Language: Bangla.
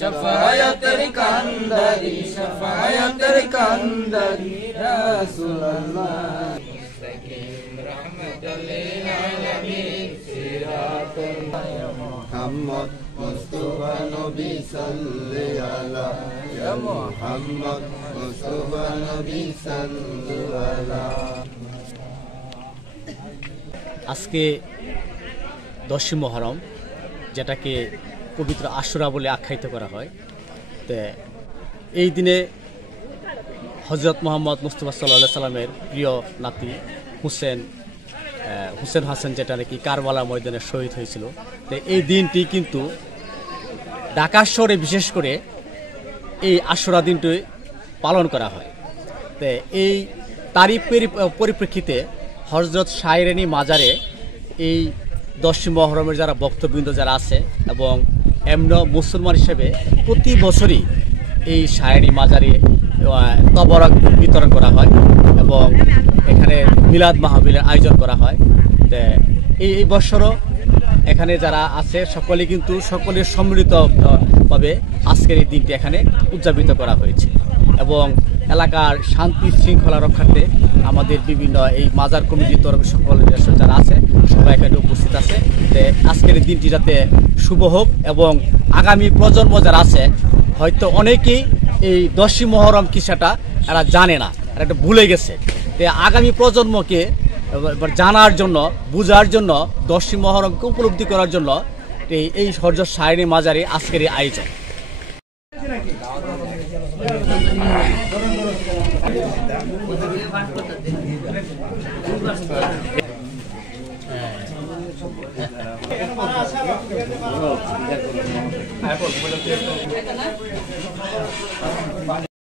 শাফায়াতের কান্দারি শাফায়াতের কান্দারি রাসূলুল্লাহ মুস্তাকিম রাহমাতাল লিল আলামিন সিরাতুল মুহাম্মদ মুস্তাফা নবী সাল্লাল্লাহু আলা ইয়া মুহাম্মদ মুস্তাফা নবী সাল্লাল্লাহু আলা। আজকে 10ই মুহররম, যেটাকে পবিত্র আশুরা বলে আখ্যায়িত করা হয়। তো এই দিনে হযরত মুহাম্মদ মুস্তাফা সাল্লাল্লাহু আলাইহি সাল্লামের প্রিয় নাতি হুসেন হাসান, যেটা নাকি কারবালা ময়দানে শহীদ হয়েছিল। তো এই দিনটি কিন্তু ঢাকা শহরে বিশেষ করে এই আশুরা দিনটি পালন করা হয়। তো এই তারই পরিপ্রেক্ষিতে হযরত শায়রানী মাজারে এই 10ই মুহররমের যারা ভক্তবৃন্দ যারা আছে এবং এমন মুসলমান হিসেবে প্রতি বছরই এই শায়রানী মাজারে তবরক বিতরণ করা হয় এবং এখানে মিলাদ মাহফিলের আয়োজন করা হয়। তো এই বছরও এখানে যারা আছে সকলের সম্মিলিতভাবে আজকের এই দিনটি এখানে উদযাপিত করা হয়েছে এবং এলাকার শান্তি শৃঙ্খলা রক্ষার্থে আমাদের বিভিন্ন এই মাজার কমিটির তরফে সকল যারা আছে সবাই এখানে উপস্থিত আছে। আজকের এই দিনটি যাতে শুভ হোক এবং আগামী প্রজন্ম যারা আছে হয়তো অনেকেই এই 10ই মুহররম কিসাটা এরা জানে না, এরা একটা ভুলে গেছে। আগামী প্রজন্মকে জানার জন্য, বুঝার জন্য, 10ই মুহররমকে উপলব্ধি করার জন্য এই হযরত শায়রানী মাজারে আজকের এই আয়োজন।